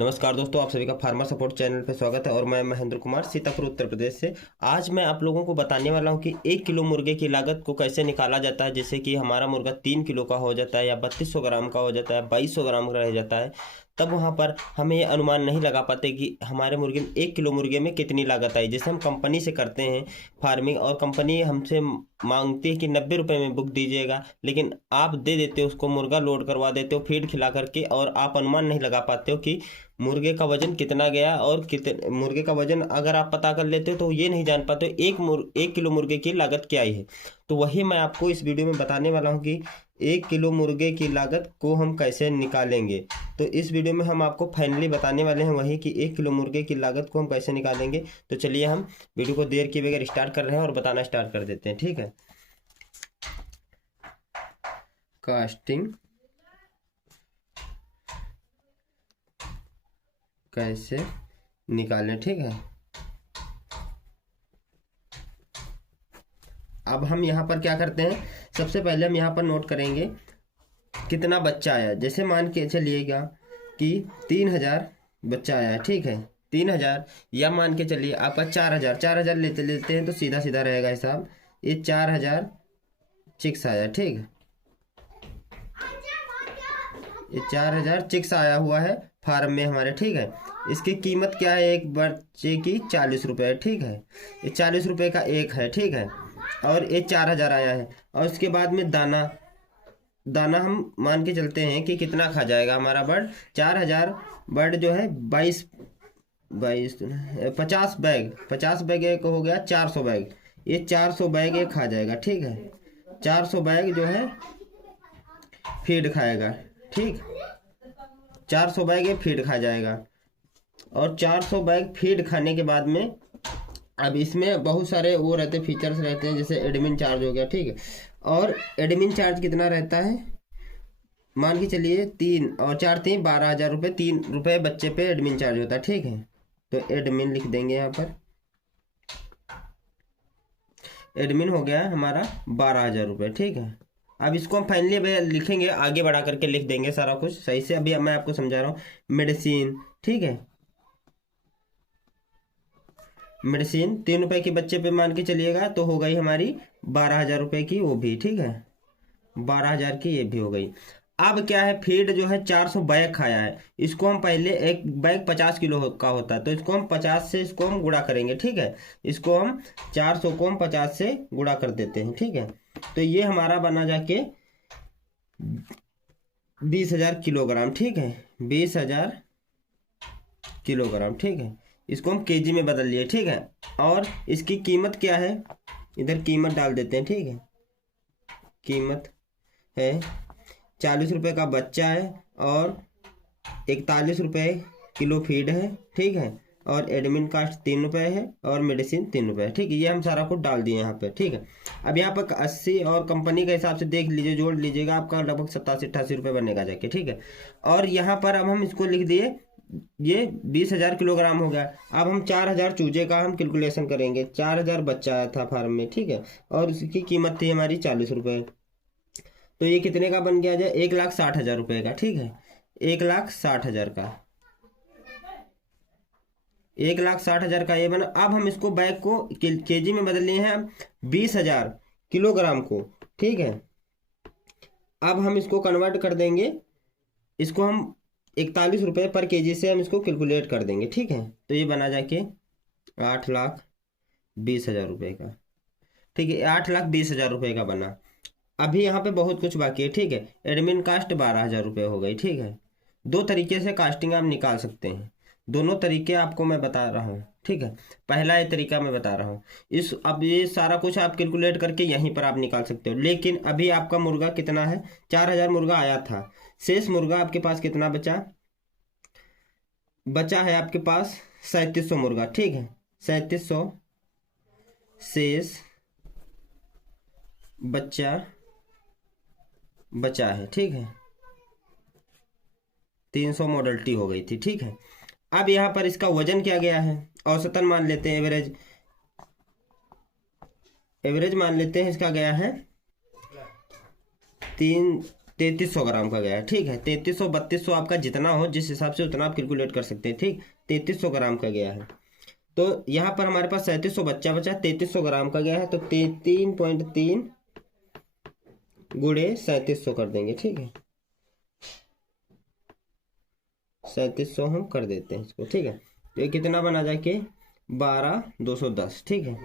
नमस्कार दोस्तों, आप सभी का फार्मर सपोर्ट चैनल पे स्वागत है और मैं महेंद्र कुमार सीतापुर उत्तर प्रदेश से। आज मैं आप लोगों को बताने वाला हूं कि 1 किलो मुर्गे की लागत को कैसे निकाला जाता है, जैसे कि हमारा मुर्गा 3 किलो का हो जाता है या 3200 ग्राम का हो जाता है, 2200 ग्राम का रह जाता है। तब वहां पर हमें ये अनुमान नहीं लगा पाते कि हमारे मुर्गे में 1 किलो मुर्गे में कितनी लागत आई। जैसे हम कंपनी से करते हैं फार्मिंग और कंपनी हमसे मांगती है कि 90 रुपये में बुक दीजिएगा, लेकिन आप दे देते हो उसको, मुर्गा लोड करवा देते हो फीड खिला करके, और आप अनुमान नहीं लगा पाते हो कि मुर्गे का वजन कितना गया। और कितने मुर्गे का वजन अगर आप पता कर लेते हो तो ये नहीं जान पाते हो 1 किलो मुर्गे की लागत क्या आई है। तो वही मैं आपको इस वीडियो में बताने वाला हूँ कि 1 किलो मुर्गे की लागत को हम कैसे निकालेंगे। तो इस वीडियो में हम आपको फाइनली बताने वाले हैं वही कि 1 किलो मुर्गे की लागत को हम कैसे निकालेंगे। तो चलिए हम वीडियो को देर किए बगैर स्टार्ट कर रहे हैं और बताना स्टार्ट कर देते हैं। ठीक है, कास्टिंग कैसे निकालें। ठीक है, अब हम यहाँ पर क्या करते हैं, सबसे पहले हम यहाँ पर नोट करेंगे कितना बच्चा आया। जैसे मान के चलिएगा कि 3000 बच्चा आया है। ठीक है, 3000 या मान के चलिए आपका 4000 लेते हैं तो सीधा सीधा रहेगा हिसाब। ये 4000 चिक्स आया। ठीक है, ये 4000 चिक्स आया हुआ है फार्म में हमारे। ठीक है, इसकी कीमत क्या है, एक बच्चे की 40 रुपये। ठीक है, ये 40 रुपये का एक है। ठीक है, और ये 4000 आया है। और उसके बाद में दाना हम मान के चलते हैं कि कितना खा जाएगा हमारा बर्ड। 4000 बर्ड जो है 50 बैग एक हो गया, 400 बैग। ये 400 बैग एक खा जाएगा। ठीक है, 400 बैग जो है फीड खाएगा। ठीक, 400 बैग ये फीड खा जाएगा। और 400 बैग फीड खाने के बाद में अब इसमें बहुत सारे वो रहते फीचर्स रहते हैं, जैसे एडमिन चार्ज हो गया। ठीक है, और एडमिन चार्ज कितना रहता है, मान के चलिए 3 और 4 3 12,000 रुपये, 3 रुपये बच्चे पे एडमिन चार्ज होता है। ठीक है, तो एडमिन लिख देंगे यहाँ पर। एडमिन हो गया हमारा 12,000 रुपये। ठीक है, अब इसको हम फाइनली लिखेंगे, आगे बढ़ा करके लिख देंगे सारा कुछ सही से। अभी मैं आपको समझा रहा हूँ। मेडिसिन, ठीक है, मेडिसिन 3 रुपए के बच्चे पे मान के चलिएगा तो हो गई हमारी 12,000 रुपये की वो भी। ठीक है, 12,000 की ये भी हो गई। अब क्या है, फीड जो है 400 बैग खाया है, इसको हम पहले एक बैग 50 किलो का होता है तो इसको हम 50 से इसको हम गुणा करेंगे। ठीक है, इसको हम 400 को हम 50 से गुणा कर देते हैं। ठीक है, तो ये हमारा बना जाके 20,000 किलोग्राम। ठीक है, 20,000 किलोग्राम। ठीक है, इसको हम केजी में बदल लिए। ठीक है, और इसकी कीमत क्या है, इधर कीमत डाल देते हैं। ठीक है, कीमत है 40 रुपये का बच्चा है और 41 रुपये किलो फीड है। ठीक है, और एडमिन कास्ट 3 रुपये है और मेडिसिन 3 रुपये है। ठीक है, ये हम सारा कुछ डाल दिए यहाँ पे। ठीक है, अब यहाँ पर 80 और कंपनी के हिसाब से देख लीजिए, जोड़ लीजिएगा, आपका लगभग 87-88 रुपये बनेगा जाके। ठीक है, और यहाँ पर अब हम इसको लिख दिए, ये 20,000 किलोग्राम हो गया। अब हम 4000 चूजे का हम कैलकुलेशन करेंगे। 4000 बच्चा आया था फार्म में। ठीक है, और उसकी कीमत थी हमारी 40 रुपये, तो ये कितने का बन गया जाए, 1,60,000 रुपये का। ठीक है, 1,60,000 का, 1,60,000 का ये बना। अब हम इसको बैग को केजी में बदल लिए हैं 20,000 किलोग्राम को। ठीक है, अब हम इसको कन्वर्ट कर देंगे, इसको हम 41 रुपये पर केजी से हम इसको कैलकुलेट कर देंगे। ठीक है, तो ये बना जाके 8,20,000 रुपये का। ठीक है, 8,20,000 रुपये का बना। अभी यहाँ पे बहुत कुछ बाकी है। ठीक है, एडमिन कास्ट 12,000 रुपये हो गई। ठीक है, 2 तरीके से कास्टिंग आप निकाल सकते हैं, दोनों तरीके आपको मैं बता रहा हूँ। ठीक है, पहला ये तरीका मैं बता रहा हूँ, अब ये सारा कुछ आप कैलकुलेट करके यहीं पर आप निकाल सकते हो। लेकिन अभी आपका मुर्गा कितना है, 4,000 मुर्गा आया था, शेष मुर्गा आपके पास कितना बचा है आपके पास 3700 मुर्गा। ठीक है, 3700 शेष बचा है। ठीक है, 300 मॉडल्टी हो गई थी। ठीक है, अब यहाँ पर इसका वजन क्या गया है, औसतन मान लेते हैं, एवरेज मान लेते हैं, इसका गया है 3300 ग्राम का गया है। ठीक है, 3300 3200 आपका जितना हो, जिस हिसाब से उतना आप कैलकुलेट कर सकते हैं। ठीक, 3300 ग्राम का गया है। तो यहाँ पर हमारे पास 3700 बच्चा बचा, 3300 ग्राम का गया है, तो 3.3 गुणे 3700 कर देंगे। ठीक है, 3700 हम कर देते हैं इसको। ठीक है, तो ये कितना बना जाके 12210। ठीक है,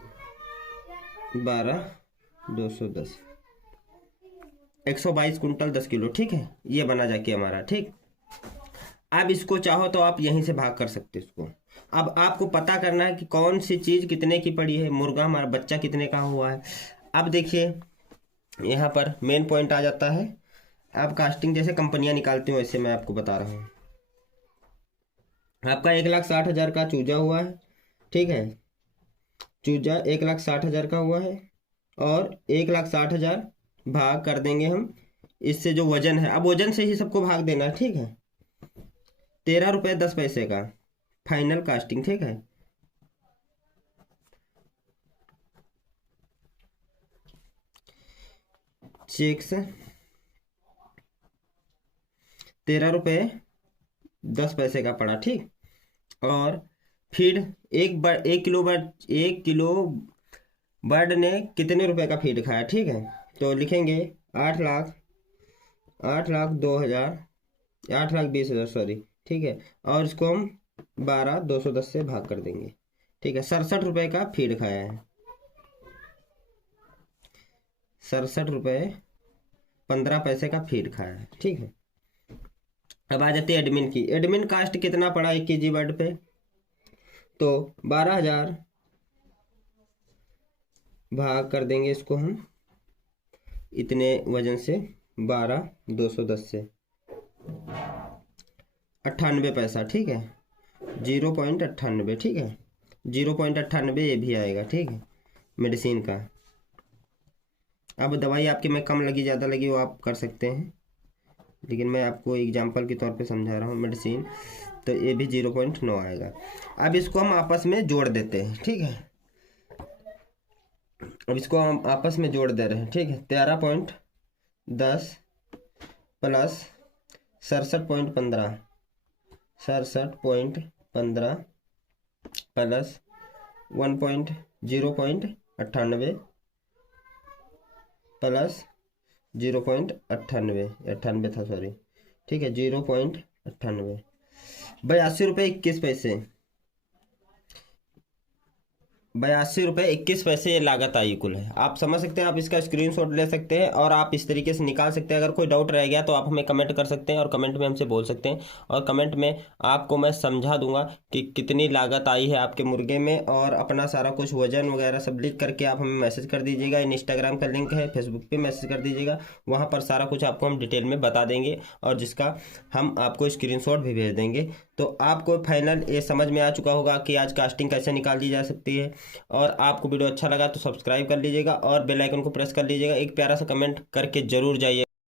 12210, 122 कुंटल 10 किलो। ठीक है, ये बना जाके हमारा। ठीक, अब इसको चाहो तो आप यहीं से भाग कर सकते हैं इसको। अब आपको पता करना है कि कौन सी चीज़ कितने की पड़ी है, मुर्गा हमारा बच्चा कितने का हुआ है। अब देखिए यहाँ पर मेन पॉइंट आ जाता है। आप कास्टिंग जैसे कंपनियां निकालती हो वैसे मैं आपको बता रहा हूँ। आपका 1,60,000 का चूजा हुआ है। ठीक है, चूजा 1,60,000 का हुआ है और 1,60,000 भाग कर देंगे हम इससे जो वजन है। अब वजन से ही सबको भाग देना है। ठीक है, 13 रुपये 10 पैसे का फाइनल कास्टिंग। ठीक है, चेक से 13 रुपये 10 पैसे का पड़ा। ठीक, और फीड एक किलो बर्ड ने कितने रुपए का फीड खाया। ठीक है, तो लिखेंगे 8,20,000 सॉरी। ठीक है, और इसको हम 12,210 से भाग कर देंगे। ठीक है, 67 रुपये का फीड खाया है, 67 रुपये 15 पैसे का फीड खाया है। ठीक है, अब आ जाती है एडमिन की। एडमिन कास्ट कितना पड़ा 1 kg बर्ड पे, तो 12,000 भाग कर देंगे इसको हम इतने वजन से 12,210 से 98 पैसा। ठीक है, 0.98। ठीक है, 0.98 ये भी आएगा। ठीक है, मेडिसिन का। अब दवाई आपके में कम लगी ज़्यादा लगी वो आप कर सकते हैं, लेकिन मैं आपको एग्जांपल के तौर पे समझा रहा हूँ मेडिसिन। तो ये भी 0.9 आएगा। अब इसको हम आपस में जोड़ देते हैं। ठीक है, अब इसको हम आपस में जोड़ दे रहे हैं। ठीक है, 13.10 प्लस 67.15 प्लस 0.98 प्लस 0.98 था सॉरी। ठीक है, 0.98 82 रुपये 21 पैसे 82 रुपये 21 पैसे ये लागत आई कुल है। आप समझ सकते हैं, आप इसका स्क्रीनशॉट ले सकते हैं और आप इस तरीके से निकाल सकते हैं। अगर कोई डाउट रह गया तो आप हमें कमेंट कर सकते हैं और कमेंट में हमसे बोल सकते हैं, और कमेंट में आपको मैं समझा दूंगा कि कितनी लागत आई है आपके मुर्गे में, और अपना सारा कुछ वजन वगैरह सब लिख करके आप हमें मैसेज कर दीजिएगा। इंस्टाग्राम का लिंक है, फेसबुक पर मैसेज कर दीजिएगा, वहाँ पर सारा कुछ आपको हम डिटेल में बता देंगे और जिसका हम आपको स्क्रीनशॉट भी भेज देंगे। तो आपको फाइनल ये समझ में आ चुका होगा कि आज कास्टिंग कैसे निकाली जा सकती है। और आपको वीडियो अच्छा लगा तो सब्सक्राइब कर लीजिएगा और बेल आइकन को प्रेस कर लीजिएगा। एक प्यारा सा कमेंट करके जरूर जाइए।